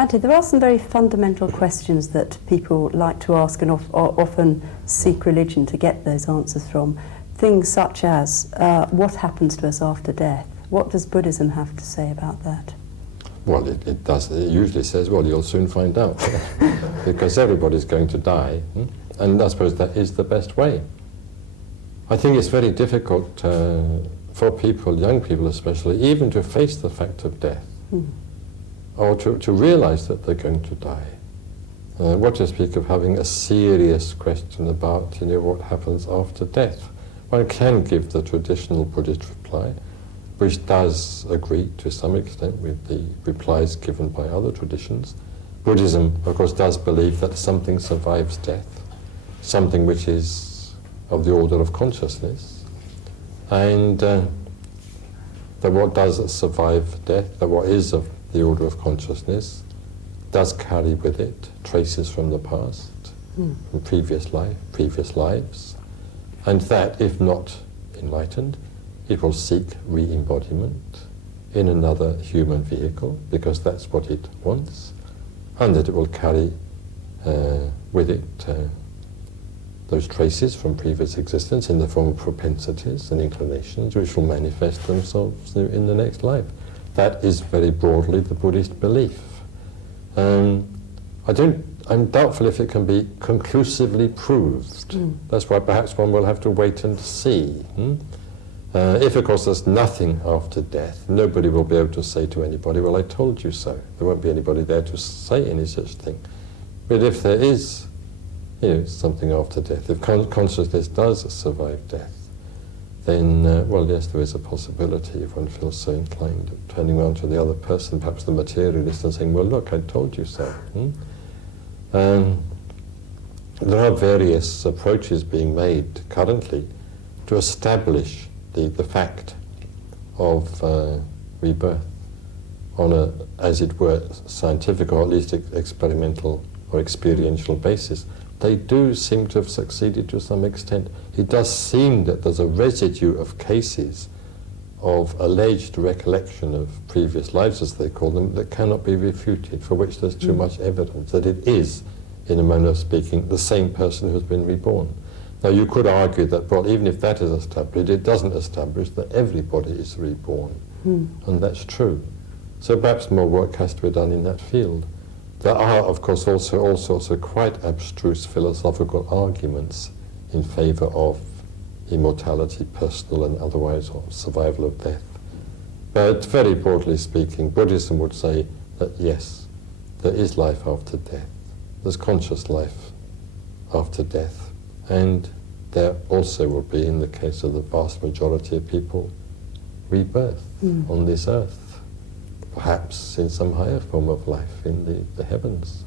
Bhante, there are some very fundamental questions that people like to ask and often seek religion to get those answers from. Things such as, what happens to us after death? What does Buddhism have to say about that? Well, it does. It usually says, well, you'll soon find out, because everybody's going to die, and I suppose that is the best way. I think it's very difficult for people, young people especially, even to face the fact of death, or to realize that they're going to die. What to speak of having a serious question about, what happens after death. One can give the traditional Buddhist reply, which does agree to some extent with the replies given by other traditions. Buddhism, of course, does believe that something survives death, something which is of the order of consciousness, and that what does survive death, that what is of the order of consciousness, does carry with it traces from the past, from previous lives, and that, if not enlightened, it will seek re-embodiment in another human vehicle, because that's what it wants, and that it will carry with it those traces from previous existence in the form of propensities and inclinations, which will manifest themselves in the next life. That is very broadly the Buddhist belief. I'm doubtful if it can be conclusively proved. That's why perhaps one will have to wait and see. If, of course, there's nothing after death, nobody will be able to say to anybody, well, I told you so. There won't be anybody there to say any such thing. But if there is, something after death, if consciousness does survive death, then, well, yes, there is a possibility, if one feels so inclined, of turning around to the other person, perhaps the materialist, and saying, well, look, I told you so. There are various approaches being made currently to establish the fact of rebirth on a, as it were, scientific or at least experimental or experiential basis. They do seem to have succeeded to some extent. It does seem that there's a residue of cases of alleged recollection of previous lives, as they call them, that cannot be refuted, for which there's too much evidence that it is, in a manner of speaking, the same person who's been reborn. Now, you could argue that, well, even if that is established, it doesn't establish that everybody is reborn, and that's true. So perhaps more work has to be done in that field. There are, of course, also all sorts of quite abstruse philosophical arguments in favor of immortality, personal and otherwise, or survival of death. But very broadly speaking, Buddhism would say that yes, there is life after death. There's conscious life after death. And there also will be, in the case of the vast majority of people, rebirth on this earth. Perhaps in some higher form of life in the heavens.